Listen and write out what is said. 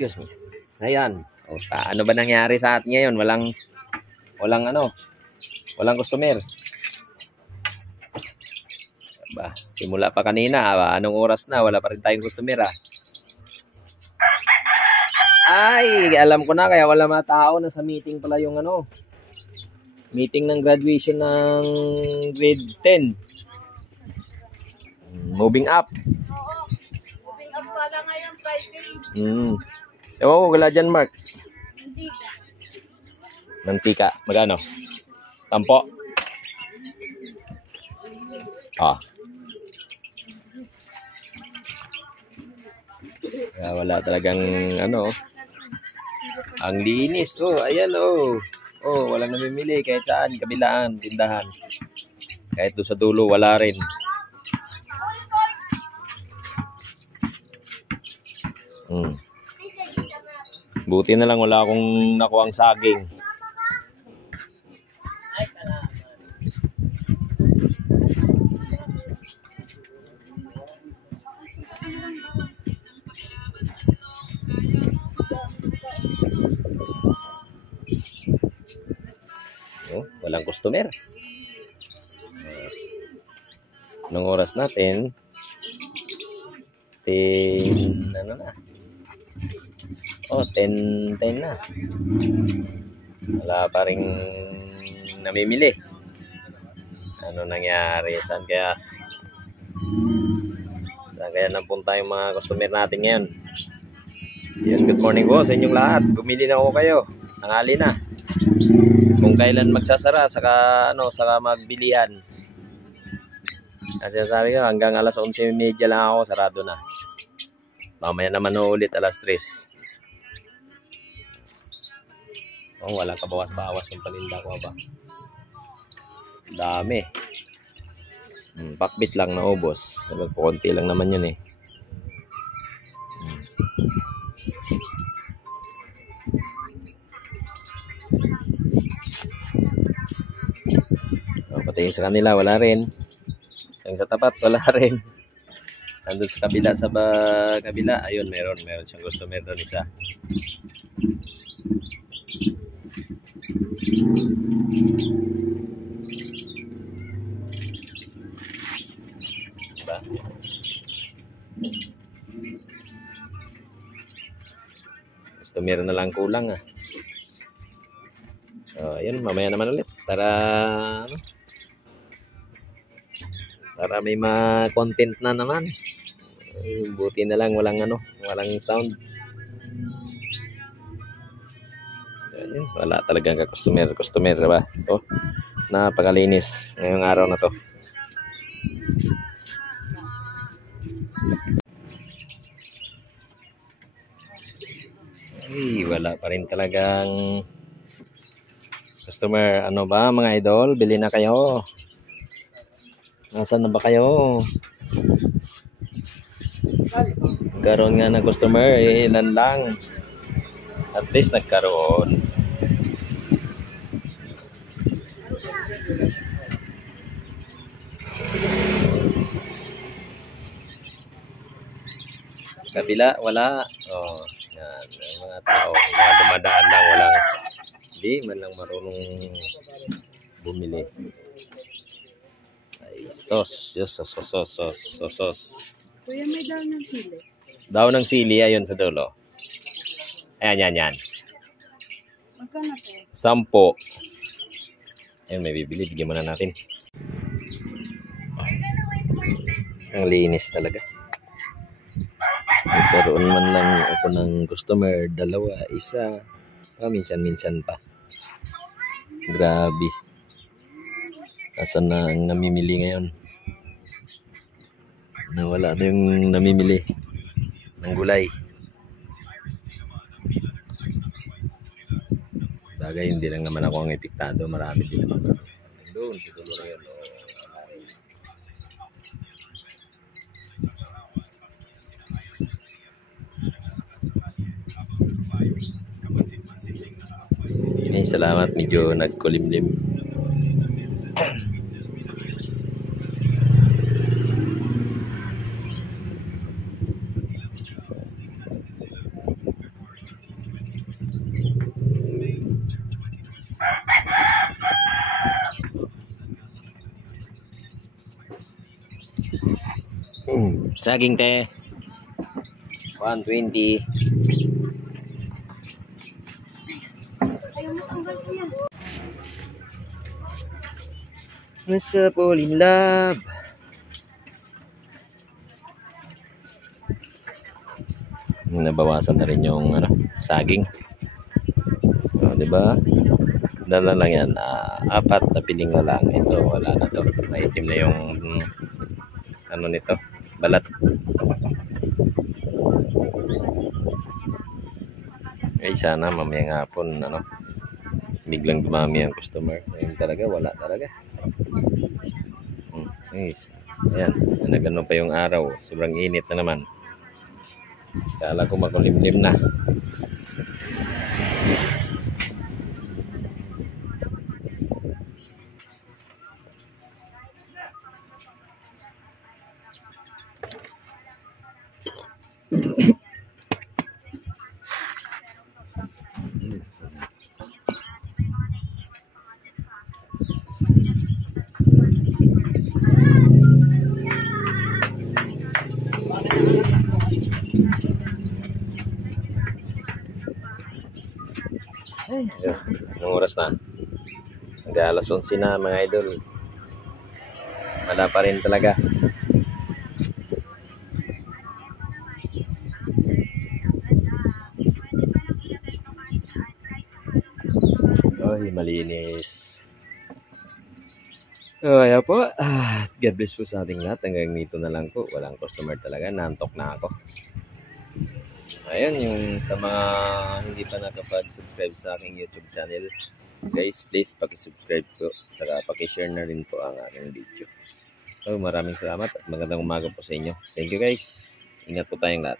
excuse me. Ayan. O, ano ba nangyari sa atin ngayon? Walang customer. Ba, simula pa kanina, anong oras na? Wala pa rin tayong customer, Ay, alam ko na, kaya wala mga tao. Nasa meeting pala yung meeting ng graduation ng grade 10. Moving up. Oo. Moving up pala ngayon, Friday. Ewan ko, wala dyan, Mark. Mantika. Mantika. Magano? Tampo. Kaya wala talagang ang linis. Ayan walang namimili kahit saan, kabilaan, tindahan. Kahit doon sa dulo, wala rin. Buti na lang wala akong nakuhang saging. Ay, salamat. Walang customer. Anong oras natin? 10 na. 10 na. Wala pa rin namimili. Ano nangyari? Saan kaya napunta yung mga customer natin ngayon? Yes, good morning po sa inyong lahat. Bumili na ako kayo. Tanghali na. Kung kailan magsasara, saka magbilihan. Kasi sabi ko, hanggang alas 11:30 lang ako, sarado na. Mamaya naman ulit alas 3. Walang kabawas-bawas yung paninda ko ba? Dami. Pakbit lang na ubos. Konti lang naman yun Pati sa kanila, wala rin. Yung sa tapat, wala rin. Nandun sa kabila, ayun, meron siyang customer doon isa. Diba? Customer na lang kulang ayun, mamaya naman ulit para may ma-content na naman. Buti na lang walang sound. Ayun, wala talagang customer ba? Napakalinis ngayong araw na to. Ay, wala pa rin talagang customer. Ano ba mga idol? Bili na kayo. Nasaan na ba kayo? Karoon nga ng customer, ilan lang. At least nagkaroon. Kabila, wala. Yan. Mga tao, mga dumadaan lang, walang hindi man lang marunong bumili. Sos. Kuya, may daw ng sili. Daw ng sili, ayun sa dulo. Ayan. Magkano po? 10. Ayun, may bibili. Bigyan muna natin. Ang linis talaga. Nagkaroon man lang ako ng customer, 2, 1. Minsan pa. Grabe. Asan na ang namimili ngayon? Nawala na yung namimili ng gulay. Bagay, hindi lang naman ako ang epiktado. Marami din naman. Doon, siguro na yun. Ay, salamat. Medyo nagkulimlim. Saging te. 120. Ayaw mo tanggal ko yan. Nasa fall in love. Nabawasan na rin yung saging. So, 'di ba? Dala lang yan. 4 na piling na lang. Ito wala na to. Maitim na yung nito, balat. Eh sana mamayang hapon biglang dumami ang customer. Ayun talaga, wala talaga. Nice. Ayan, nagano pa yung araw. Sobrang init na naman. Kala ko makulimlim na. Anong oras na? Hanggang alas 11 na mga idol. Wala pa rin talaga. Ay, malinis. Kaya po. God bless po sa ating lahat. Hanggang dito na lang po. Walang customer talaga. Nantok na ako. Ayan, yung sa mga hindi pa nakapag-subscribe sa aking YouTube channel, guys, please paki-subscribe po. Saka paki-share na rin po ang aking video. So, maraming salamat at magandang umaga po sa inyo. Thank you guys. Ingat po tayong lahat.